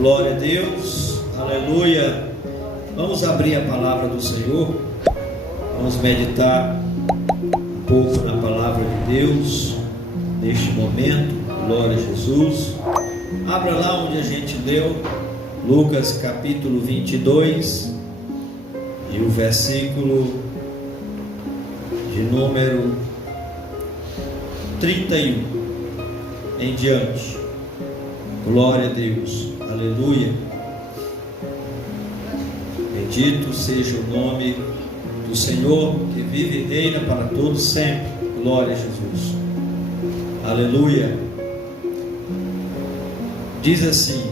Glória a Deus, aleluia. Vamos abrir a palavra do Senhor, vamos meditar um pouco na palavra de Deus neste momento. Glória a Jesus. Abra lá onde a gente leu, Lucas capítulo 22 e o versículo de número 31 em diante. Glória a Deus, aleluia. Bendito seja o nome do Senhor, que vive e reina para todos sempre. Glória a Jesus, aleluia. Diz assim,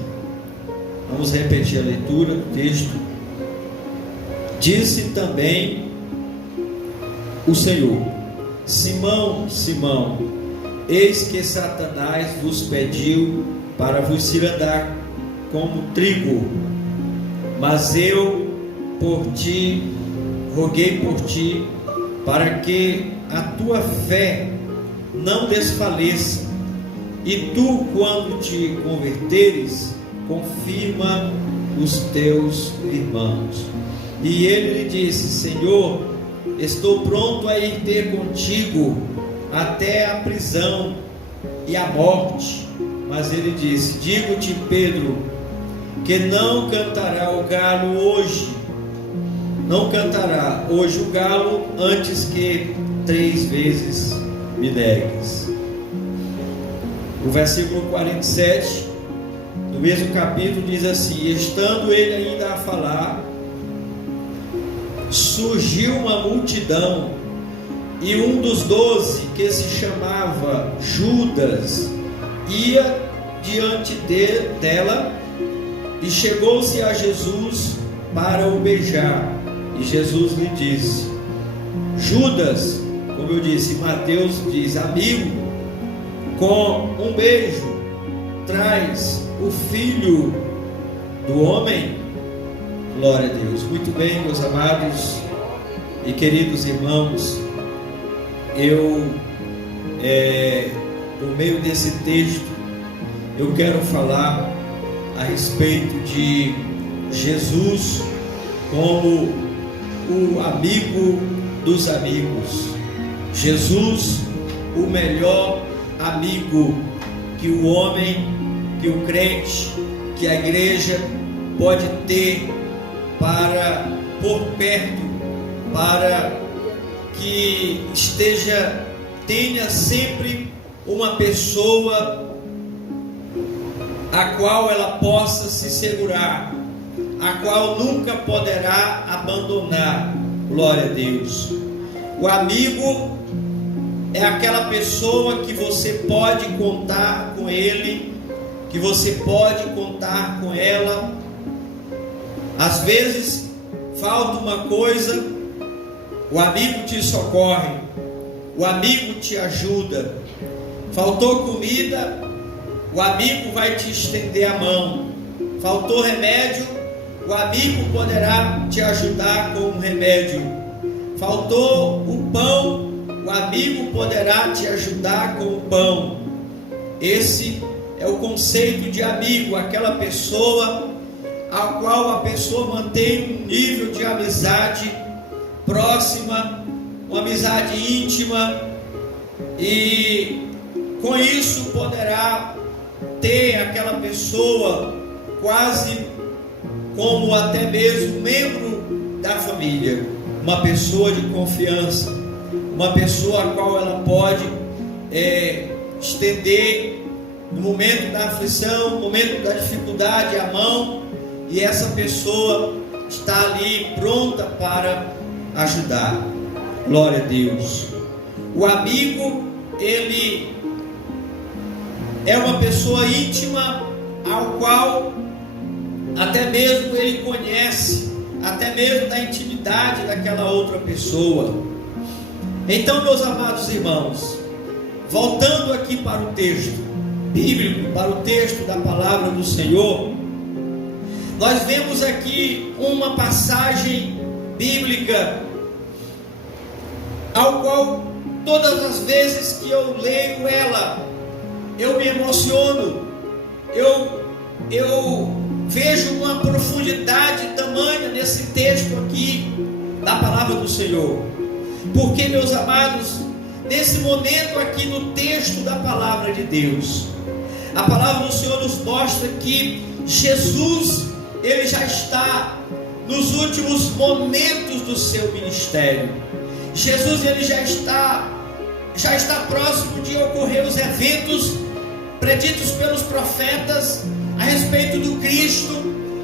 vamos repetir a leitura do texto. Disse também o Senhor: Simão, Simão, eis que Satanás vos pediu para vos cirandar como trigo, mas eu roguei por ti, para que a tua fé não desfaleça, e tu, quando te converteres, confirma os teus irmãos. E ele lhe disse: Senhor, estou pronto a ir ter contigo até a prisão e a morte. Mas ele disse: digo-te, Pedro, que não cantará o galo hoje, não cantará hoje o galo, antes que 3 vezes me negues. O versículo 47 do mesmo capítulo diz assim: estando ele ainda a falar, surgiu uma multidão, e um dos 12, que se chamava Judas, ia diante dela, e chegou-se a Jesus para o beijar. E Jesus lhe disse: Judas, como eu disse, Mateus diz, amigo, com um beijo traz o filho do homem? Glória a Deus. Muito bem, meus amados e queridos irmãos, por meio desse texto, eu quero falar a respeito de Jesus como o amigo dos amigos. Jesus, o melhor amigo que o homem, que o crente, que a igreja pode ter para por perto, para que tenha sempre uma pessoa a qual ela possa se segurar, a qual nunca poderá abandonar. Glória a Deus. O amigo é aquela pessoa que você pode contar com ele, que você pode contar com ela. Às vezes falta uma coisa, o amigo te socorre, o amigo te ajuda. Faltou comida, o amigo vai te estender a mão. Faltou remédio, o amigo poderá te ajudar com o remédio. Faltou o pão, o amigo poderá te ajudar com o pão. Esse é o conceito de amigo, aquela pessoa ao qual a pessoa mantém um nível de amizade próxima, uma amizade íntima, e com isso poderá ter aquela pessoa quase como até mesmo membro da família, uma pessoa de confiança, uma pessoa a qual ela pode estender no momento da aflição, no momento da dificuldade, a mão, e essa pessoa está ali pronta para ajudar. Glória a Deus. O amigo, ele é uma pessoa íntima, ao qual até mesmo ele conhece, até mesmo da intimidade daquela outra pessoa. Então, meus amados irmãos, voltando aqui para o texto bíblico, para o texto da palavra do Senhor, nós vemos aqui uma passagem bíblica, ao qual todas as vezes que eu leio ela, eu me emociono, eu vejo uma profundidade tamanha nesse texto aqui da palavra do Senhor. Porque, meus amados, nesse momento aqui no texto da palavra de Deus, a palavra do Senhor nos mostra que Jesus, ele já está nos últimos momentos do seu ministério. Jesus, ele já está próximo de ocorrer os eventos preditos pelos profetas a respeito do Cristo,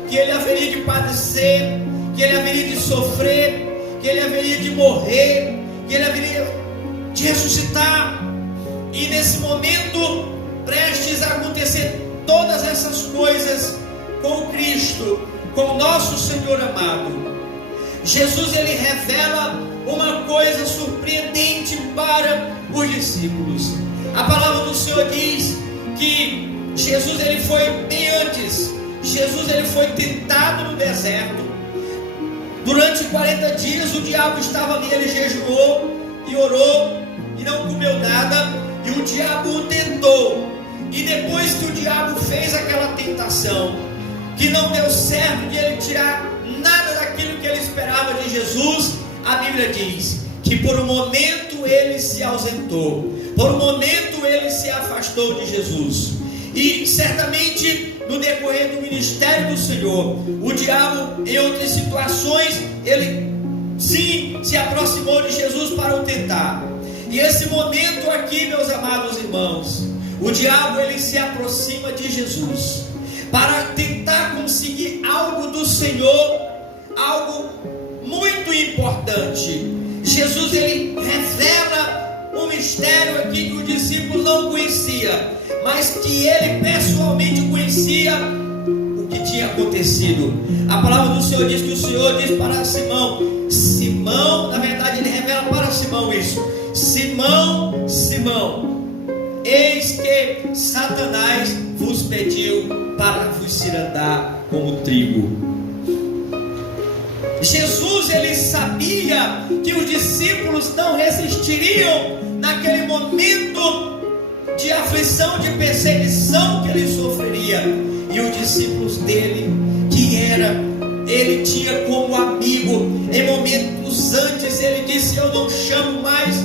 que ele haveria de padecer, que ele haveria de sofrer, que ele haveria de morrer, que ele haveria de ressuscitar. E nesse momento, prestes a acontecer todas essas coisas com Cristo, com nosso Senhor amado, Jesus, ele revela uma coisa surpreendente para os discípulos. A palavra do Senhor diz que Jesus, ele foi bem antes. Jesus, ele foi tentado no deserto. Durante 40 dias o diabo estava ali, ele jejuou e orou e não comeu nada, e o diabo o tentou. E depois que o diabo fez aquela tentação, que não deu certo de ele tirar nada daquilo que ele esperava de Jesus, a Bíblia diz que por um momento ele se ausentou, por um momento ele se afastou de Jesus. E certamente no decorrer do ministério do Senhor, o diabo, em outras situações, ele sim se aproximou de Jesus para o tentar. E esse momento aqui, meus amados irmãos, o diabo, ele se aproxima de Jesus para tentar conseguir algo do Senhor, algo muito importante. Jesus, ele revela um mistério aqui que os discípulos não conheciam, mas que ele pessoalmente conhecia o que tinha acontecido. A palavra do Senhor diz que o Senhor diz para Simão, na verdade ele revela para Simão isso: Simão, Simão, eis que Satanás vos pediu para vos cirandar como trigo. Jesus, ele sabia que os discípulos não resistiriam naquele momento de aflição, de perseguição que ele sofreria. E os discípulos dele, ele tinha como amigo, em momentos antes ele disse: eu não chamo mais,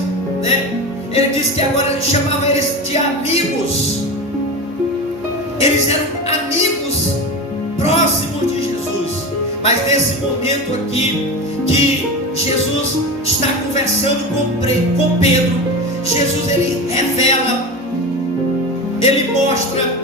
né? Ele disse que agora ele chamava eles de amigos. Eles eram amigos próximos de Jesus. Mas nesse momento aqui, que Jesus está conversando com Pedro, Jesus, ele revela, ele mostra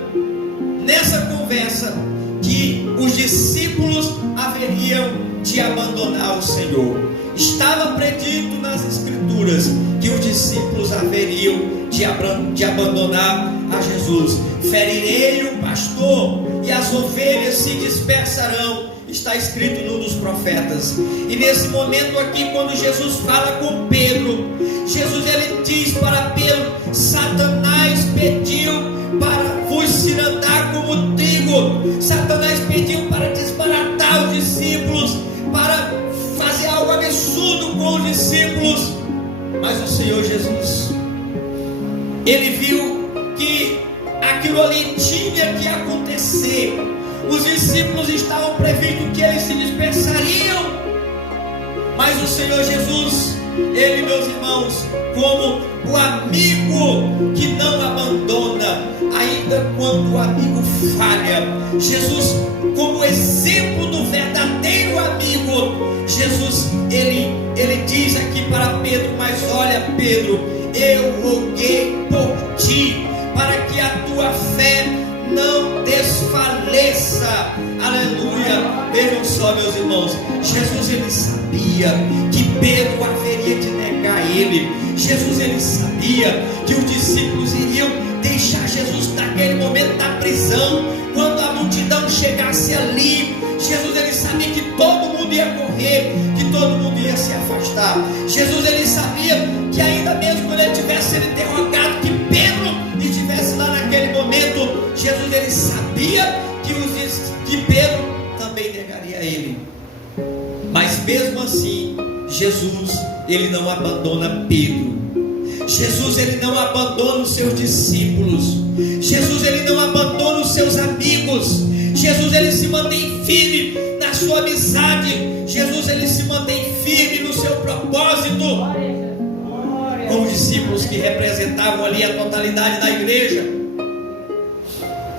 nessa conversa que os discípulos haveriam de abandonar o Senhor. Estava predito nas Escrituras que os discípulos haveriam de abandonar a Jesus. Ferirei o pastor e as ovelhas se dispersarão, está escrito num dos profetas. E nesse momento aqui, quando Jesus fala com Pedro, Jesus, ele diz para Pedro: Satanás pediu para vos cirandar como trigo. Satanás pediu para desbaratar os discípulos, para fazer algo absurdo com os discípulos. Mas o Senhor Jesus, ele viu que aquilo ali tinha que acontecer. Os discípulos estavam previstos que eles se dispersariam, mas o Senhor Jesus, ele, meus irmãos, como o amigo que não abandona, ainda quando o amigo falha, Jesus, como exemplo do verdadeiro amigo, Jesus, ele diz aqui para Pedro: mas olha, Pedro, eu roguei por ti, para que a tua fé não desfaleça. Aleluia. Vejam só, meus irmãos, Jesus, ele sabia que Pedro haveria de negar ele. Jesus, ele sabia que os discípulos iriam deixar Jesus naquele momento da prisão. Quando a multidão chegasse ali, Jesus, ele sabia que todo mundo ia correr, que todo mundo ia se afastar. Jesus, ele sabia que ainda mesmo quando ele tivesse sido interrogado, que Pedro estivesse lá naquele momento, Jesus, ele sabia que Pedro também negaria ele. Mas mesmo assim, Jesus, ele não abandona Pedro. Jesus, ele não abandona os seus discípulos. Jesus, ele não abandona os seus amigos. Jesus, ele se mantém firme na sua amizade. Jesus, ele se mantém firme no seu propósito. Como os discípulos que representavam ali a totalidade da igreja.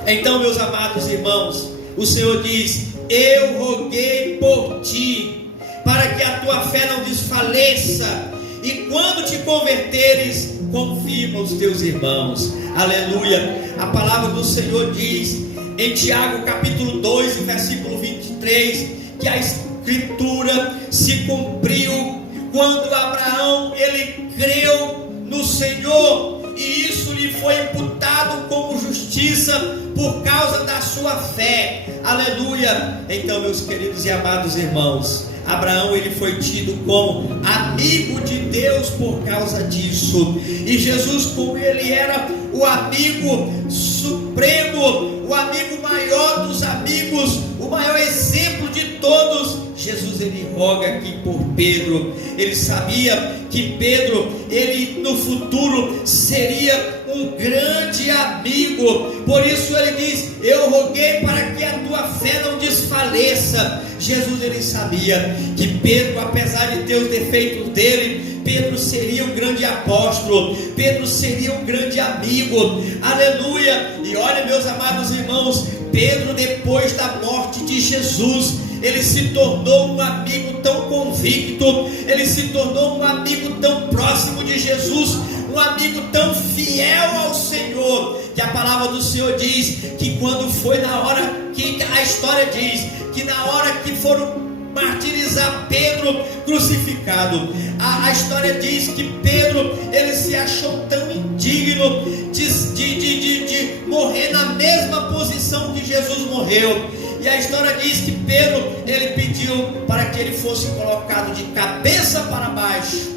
Então, meus amados irmãos, o Senhor diz: eu roguei por ti, para que a tua fé não desfaleça, e quando te converteres, confirma os teus irmãos. Aleluia. A palavra do Senhor diz em Tiago capítulo 2, versículo 23, que a escritura se cumpriu quando Abraão, ele creu no Senhor, e isso lhe foi imputado como justiça por causa da sua fé. Aleluia. Então, meus queridos e amados irmãos, Abraão, ele foi tido como amigo de Deus por causa disso. E Jesus, como ele era o amigo supremo, o amigo maior dos amigos, o maior exemplo de todos, Jesus, ele roga aqui por Pedro. Ele sabia que Pedro, ele no futuro seria um grande amigo. Por isso ele diz: eu roguei para que a tua fé não desfaleça. Jesus, ele sabia que Pedro, apesar de ter os defeitos dele, Pedro seria um grande apóstolo, Pedro seria um grande amigo. Aleluia. E olha, meus amados irmãos, Pedro, depois da morte de Jesus, ele se tornou um amigo tão convicto, ele se tornou um amigo tão próximo de Jesus, um amigo tão fiel ao Senhor, que a palavra do Senhor diz que quando foi na hora que a história diz que na hora que foram martirizar Pedro crucificado, a história diz que Pedro, ele se achou tão indigno de morrer na mesma posição que Jesus morreu. E a história diz que Pedro, ele pediu para que ele fosse colocado de cabeça para baixo,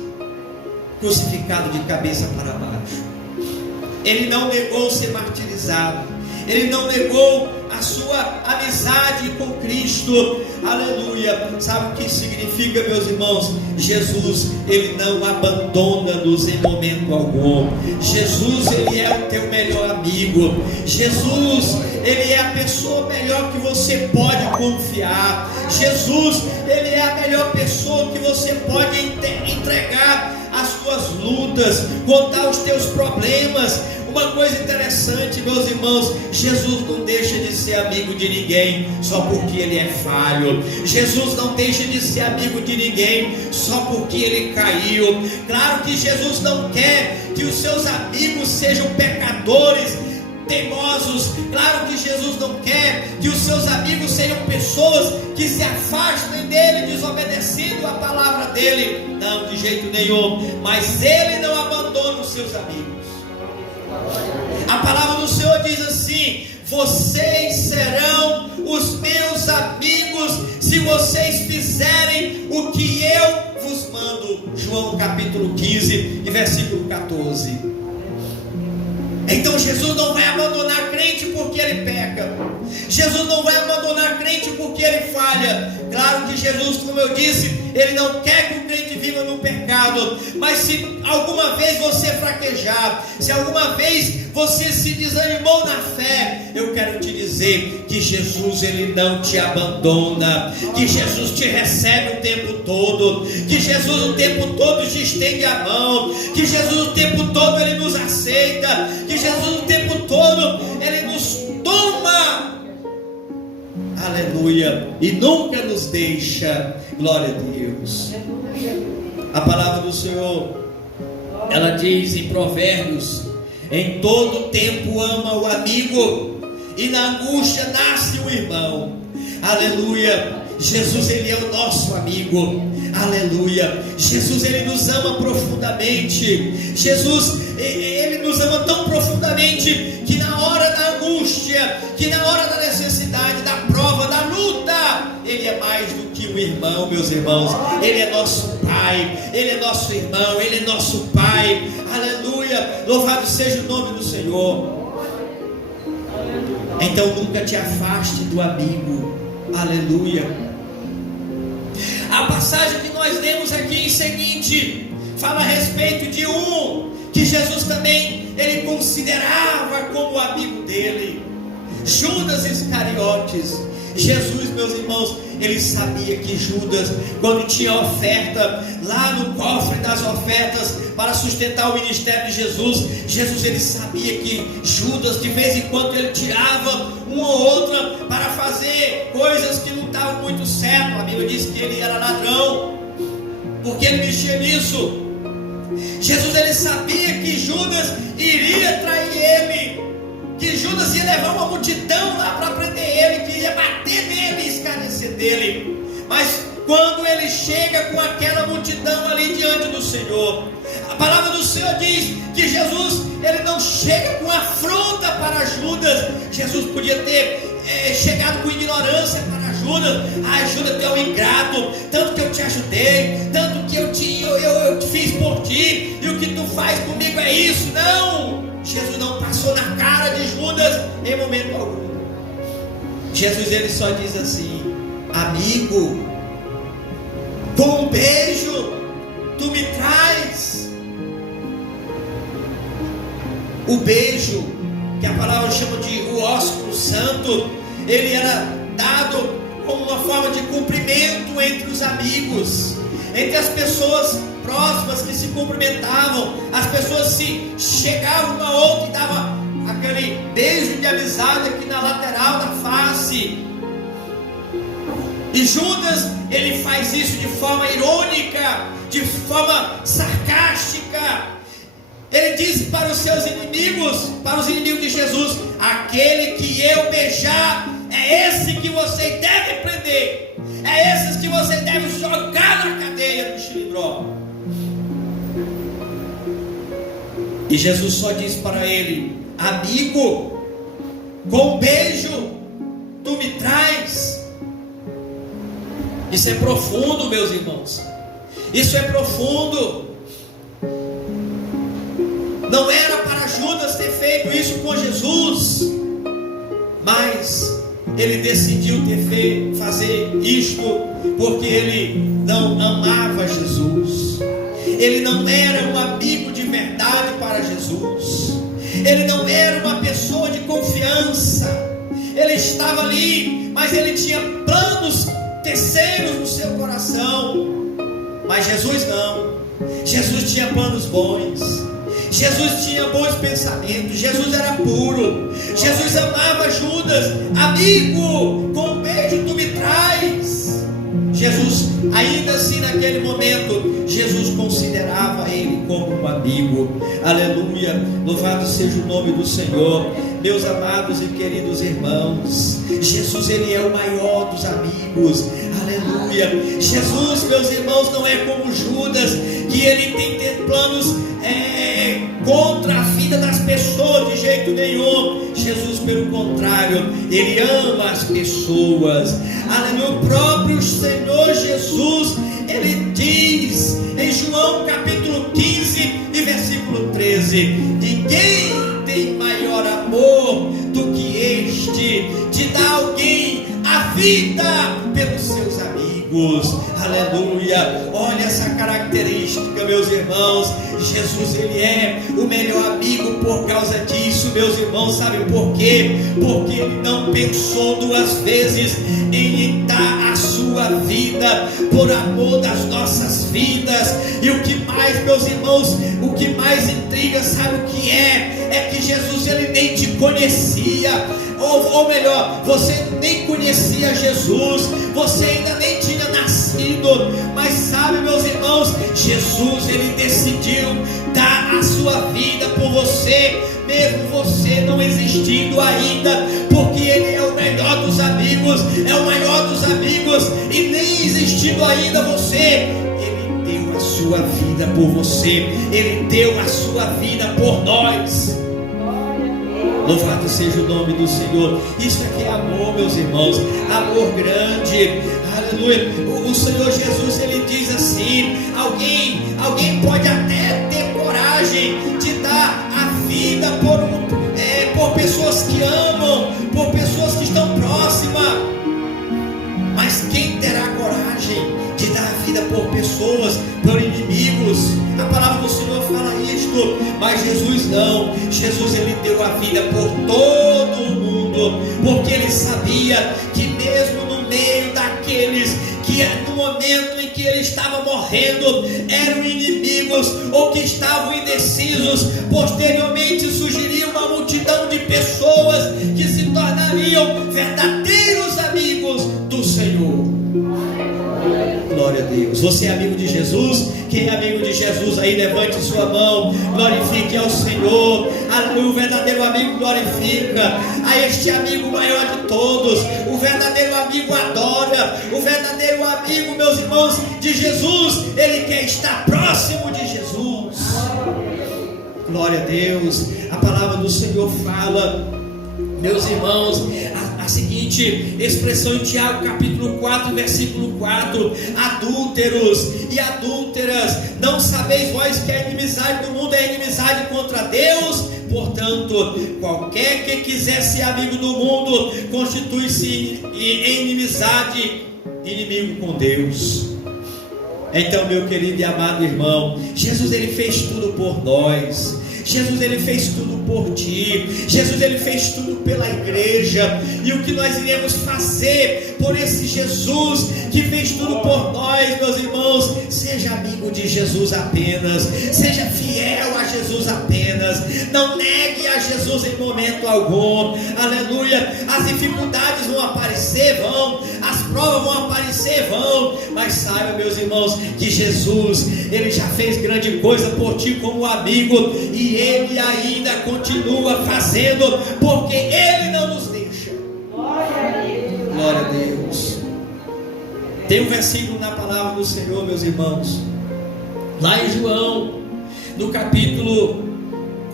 crucificado de cabeça para baixo. Ele não negou ser martirizado, ele não negou a sua amizade com Cristo. Aleluia. Sabe o que significa, meus irmãos? Jesus, ele não abandona-nos em momento algum. Jesus, ele é o teu melhor amigo. Jesus, ele é a pessoa melhor que você pode confiar. Jesus, ele é a melhor pessoa que você pode entregar as tuas lutas, contar os teus problemas. Uma coisa interessante, meus irmãos, Jesus não deixa de ser amigo de ninguém só porque ele é falho. Jesus não deixa de ser amigo de ninguém só porque ele caiu. Claro que Jesus não quer que os seus amigos sejam pecadores, teimosos. Claro que Jesus não quer que os seus amigos sejam pessoas que se afastem dele, desobedecendo a palavra dele. Não, de jeito nenhum. Mas ele não abandona os seus amigos. A palavra do Senhor diz assim: vocês serão os meus amigos se vocês fizerem o que eu vos mando. João capítulo 15 e versículo 14. Então Jesus não vai abandonar crente porque ele peca. Jesus não vai abandonar crente porque ele falha. Claro que Jesus, como eu disse, ele não quer que o crente viva no pecado. Mas se alguma vez você fraquejar, se alguma vez você se desanimou na fé, eu quero te dizer que Jesus, ele não te abandona, que Jesus te recebe o tempo todo, que Jesus o tempo todo te estende a mão, que Jesus o tempo todo ele nos aceita, que Jesus o tempo todo ele nos toma. Aleluia. E nunca nos deixa. Glória a Deus. A palavra do Senhor, ela diz em Provérbios: em todo tempo ama o amigo, e na angústia nasce o irmão. Aleluia. Jesus, ele é o nosso amigo. Aleluia. Jesus, ele nos ama profundamente. Jesus, ele nos ama tão profundamente que na hora da angústia, que na hora da necessidade, da prova, da luta, ele é mais do que um irmão, meus irmãos. Ele é nosso Pai, ele é nosso irmão, ele é nosso Pai. Aleluia. Louvado seja o nome do Senhor. Então nunca te afaste do amigo. Aleluia. A passagem que nós lemos aqui em seguinte fala a respeito de um que Jesus também ele considerava como amigo dele. Judas Iscariotes. Jesus, meus irmãos, ele sabia que Judas, quando tinha oferta lá no cofre das ofertas para sustentar o ministério de Jesus, ele sabia que Judas, de vez em quando, ele tirava uma ou outra para fazer coisas que não estavam muito certas. A Bíblia diz que ele era ladrão, porque ele mexia nisso. Jesus, ele sabia que Judas iria trair ele, que Judas ia levar uma multidão lá para prender ele, que ia bater nele e escarnecer dele. Mas quando ele chega com aquela multidão ali diante do Senhor, a palavra do Senhor diz que Jesus, ele não chega com afronta para Judas. Jesus podia ter chegado com ignorância para Judas. Judas, tu é um ingrato, tanto que eu te ajudei, tanto que eu te fiz por ti, e o que tu faz comigo é isso. Não, Jesus não passou na cara de Judas em momento algum. Jesus, ele só diz assim: amigo, com um beijo tu me traz. O beijo, que a palavra chama de o ósculo santo, ele era dado como uma forma de cumprimento entre os amigos, entre as pessoas próximas que se cumprimentavam. As pessoas se chegavam uma a outra e davam aquele beijo de amizade aqui na lateral da face. E Judas, ele faz isso de forma irônica, de forma sarcástica. Ele diz para os seus inimigos, para os inimigos de Jesus: aquele que eu beijar, é esse que vocês devem prender, é esses que vocês devem jogar na cadeia do xilindró. E Jesus só diz para ele: amigo, com um beijo tu me traz. Isso é profundo, meus irmãos. Isso é profundo. Não era para Judas ter feito isso com Jesus, mas ele decidiu fazer isto porque ele não amava Jesus. Ele não era um amigo de verdade para Jesus. Ele não era uma pessoa de confiança. Ele estava ali, mas ele tinha planos terceiros no seu coração. Mas Jesus não. Jesus tinha planos bons. Jesus tinha bons pensamentos. Jesus era puro. Jesus amava Judas. Amigo, com um beijo tu me traz. Jesus, ainda assim naquele momento, Jesus considerava ele como um amigo. Aleluia, louvado seja o nome do Senhor. Meus amados e queridos irmãos, Jesus, ele é o maior dos amigos. Aleluia. Jesus, meus irmãos, não é como Judas, que ele tem planos contra a vida das pessoas, de jeito nenhum. Jesus, pelo contrário, ele ama as pessoas. Aleluia. O próprio Senhor Jesus, ele diz em João capítulo 15 e versículo 13: ninguém tem maior amor do que este, de dar alguém a vida pelos seus amigos. Aleluia. Olha essa característica, meus irmãos. Jesus, ele é o melhor amigo por causa disso, meus irmãos. Sabe por quê? Porque ele não pensou duas vezes em dar a sua vida por amor das nossas vidas. E o que mais, meus irmãos, o que mais intriga, sabe o que é? É que Jesus, ele nem te conhecia. Ou melhor, você nem conhecia Jesus, você ainda nem tinha nascido. Mas sabe, meus irmãos, Jesus, ele decidiu dar a sua vida por você, mesmo você não existindo ainda, porque ele é o melhor dos amigos, é o maior dos amigos, e nem existindo ainda você, ele deu a sua vida por você, ele deu a sua vida por nós. Louvado seja o nome do Senhor. Isso aqui é amor, meus irmãos. Amor grande. Aleluia. O Senhor Jesus, ele diz assim: alguém pode até ter coragem de dar a vida por pessoas que amam, por pessoas que estão próximas. Mas quem terá coragem de dar a vida por pessoas, por inimigos? A palavra do Senhor fala isto, mas Jesus não. Jesus, ele deu a vida por todo mundo. morrendo, porque ele sabia que mesmo no meio daqueles que no momento em que ele estava morrendo eram inimigos ou que estavam indecisos, posteriormente surgiria uma multidão de pessoas que se tornariam verdadeiros amigos do Senhor. Glória a Deus. Você é amigo de Jesus? Quem é amigo de Jesus aí, levante sua mão, glorifique ao Senhor. Aleluia. O verdadeiro amigo glorifica a este amigo maior de todos. O verdadeiro amigo adora. O verdadeiro amigo, meus irmãos, de Jesus, ele quer estar próximo de Jesus. Glória a Deus. A palavra do Senhor fala, meus irmãos, a seguinte expressão em Tiago capítulo 4, versículo 4: adúlteros e adúlteras, não sabeis vós que a inimizade do mundo é inimizade contra Deus? Portanto, qualquer que quiser ser amigo do mundo constitui-se em inimizade, inimigo com Deus. Então, meu querido e amado irmão, Jesus ele fez tudo por nós. Jesus ele fez tudo por ti. Jesus ele fez tudo pela igreja. E o que nós iremos fazer por esse Jesus que fez tudo por nós, meus irmãos? Seja amigo de Jesus apenas. Seja fiel a Jesus apenas. Não negue a Jesus em momento algum. Aleluia. As dificuldades vão aparecer, vão. As provas vão aparecer, vão. Mas saiba, meus irmãos, que Jesus ele já fez grande coisa por ti como amigo. E ele ainda continua fazendo, porque ele não nos deixa. Glória a Deus. Tem um versículo na palavra do Senhor, meus irmãos, lá em João, no capítulo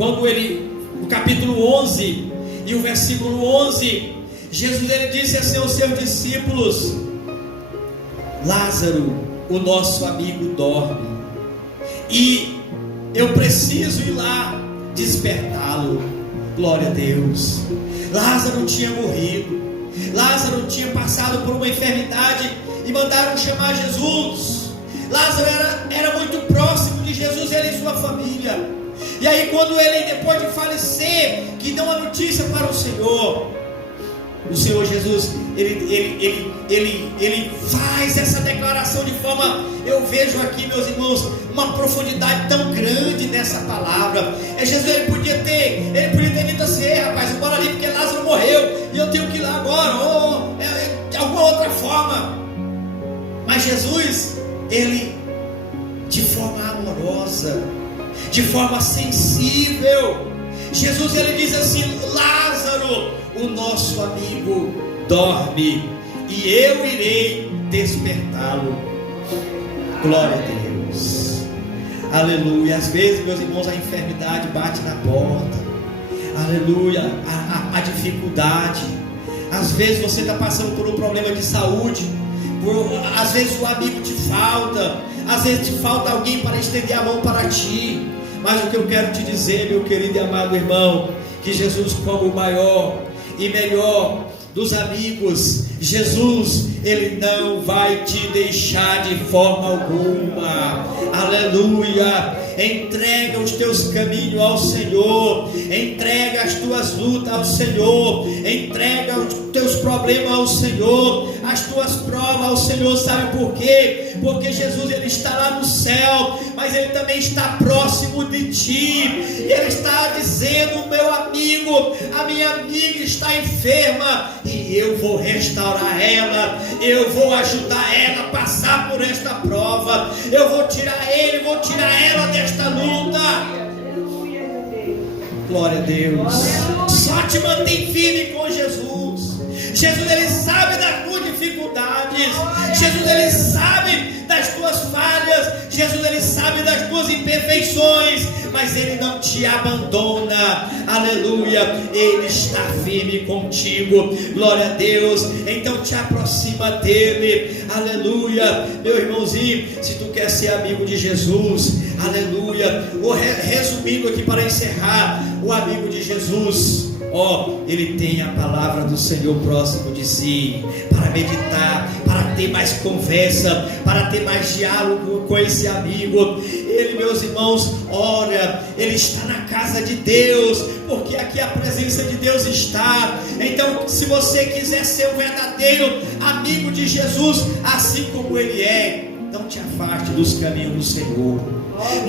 11 e o versículo 11, Jesus ele disse assim aos seus discípulos: Lázaro, o nosso amigo, dorme, e eu preciso ir lá despertá-lo. Glória a Deus. Lázaro tinha morrido. Lázaro tinha passado por uma enfermidade e mandaram chamar Jesus. Lázaro era muito próximo de Jesus, ele e sua família. E aí quando ele, depois de falecer, que deu a notícia para o Senhor Jesus, ele faz essa declaração de forma, eu vejo aqui, meus irmãos, uma profundidade tão grande nessa palavra. Jesus ele podia ter dito assim: rapaz, bora ali porque Lázaro morreu e eu tenho que ir lá agora, de alguma outra forma. Mas Jesus, ele, de forma amorosa, de forma sensível, Jesus ele diz assim: Lázaro, o nosso amigo, dorme, e eu irei despertá-lo. Glória a Deus. Aleluia. Às vezes, meus irmãos, a enfermidade bate na porta. Aleluia. A dificuldade. Às vezes você está passando por um problema de saúde. Às vezes o amigo te falta. Às vezes te falta alguém para estender a mão para ti. Mas o que eu quero te dizer, meu querido e amado irmão, que Jesus, como o maior e melhor dos amigos, Jesus, ele não vai te deixar de forma alguma. Aleluia. Entrega os teus caminhos ao Senhor, entrega as tuas lutas ao Senhor, entrega os teus problemas ao Senhor, as tuas provas ao Senhor. Sabe por quê? Porque Jesus ele está lá no céu, mas ele também está próximo de ti. Ele está dizendo: meu amigo, a minha amiga está enferma e eu vou restaurar ela, eu vou ajudar ela a passar por esta prova, eu vou tirar ela desta luta. Glória a Deus. Só te mantém firme com Jesus. Jesus ele sabe das tuas dificuldades. Jesus ele sabe das tuas falhas. Jesus ele sabe das tuas imperfeições, mas ele não te abandona. Aleluia. Ele está firme contigo. Glória a Deus. Então te aproxima dele. Aleluia. Meu irmãozinho, se tu quer ser amigo de Jesus, aleluia. Resumindo aqui para encerrar, o amigo de Jesus, ele tem a palavra do Senhor próximo de si, para meditar, para ter mais conversa, para ter mais diálogo com esse amigo. Ele, meus irmãos, ora, ele está na casa de Deus, porque aqui a presença de Deus está. Então, se você quiser ser um verdadeiro amigo de Jesus, assim como ele é, não te afaste dos caminhos do Senhor,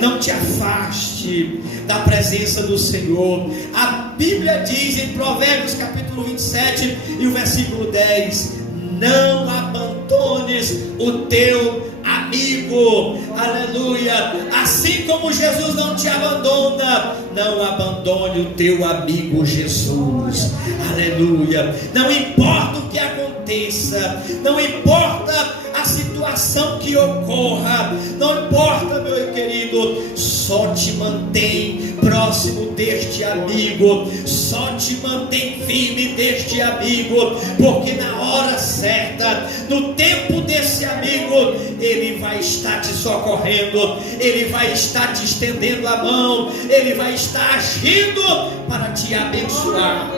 não te afaste da presença do Senhor. A Bíblia diz em Provérbios capítulo 27 e o versículo 10: não abandones o teu amigo. Aleluia. Assim como Jesus não te abandona, não abandone o teu amigo Jesus. Aleluia. Não importa o que aconteça, não importa a situação que ocorra, não importa, meu querido, só te mantém próximo deste amigo, só te mantém firme deste amigo, porque na hora certa, no tempo desse amigo, ele vai estar te socorrendo, ele vai estar te estendendo a mão, ele vai estar agindo para te abençoar.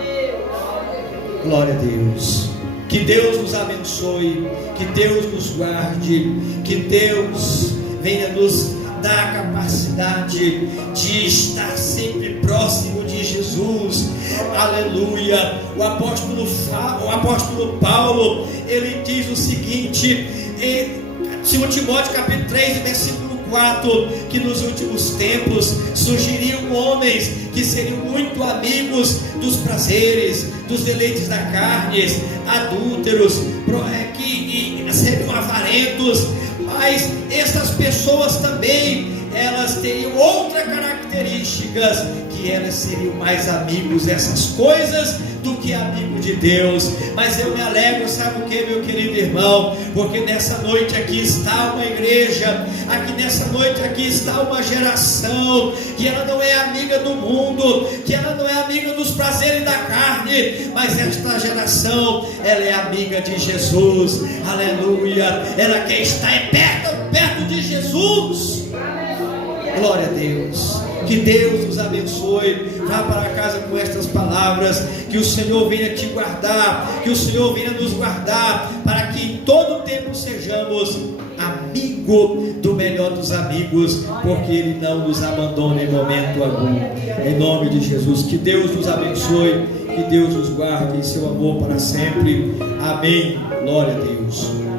Glória a Deus. Que Deus nos abençoe, que Deus nos guarde, que Deus venha nos dar a capacidade de estar sempre próximo de Jesus. Aleluia. O apóstolo Paulo, ele diz o seguinte em 2 Timóteo capítulo 3, versículo 4, que nos últimos tempos surgiriam homens que seriam muito amigos dos prazeres, dos deleites da carne, adúlteros, que seriam avarentos. Mas essas pessoas também, elas teriam outras características, que elas seriam mais amigos dessas coisas do que amigo de Deus. Mas eu me alegro, sabe o que, meu querido irmão? Porque nessa noite aqui está uma igreja, aqui nessa noite aqui está uma geração que ela não é amiga do mundo, que ela não é amiga dos prazeres da carne, mas esta geração, ela é amiga de Jesus. Aleluia. Ela quer estar perto de Jesus. Glória a Deus. Que Deus nos abençoe. Vá para casa com estas palavras. Que o Senhor venha te guardar, que o Senhor venha nos guardar, para que em todo tempo sejamos amigo do melhor dos amigos, porque Ele não nos abandona em momento algum. Em nome de Jesus, que Deus nos abençoe, que Deus nos guarde em seu amor para sempre. Amém. Glória a Deus.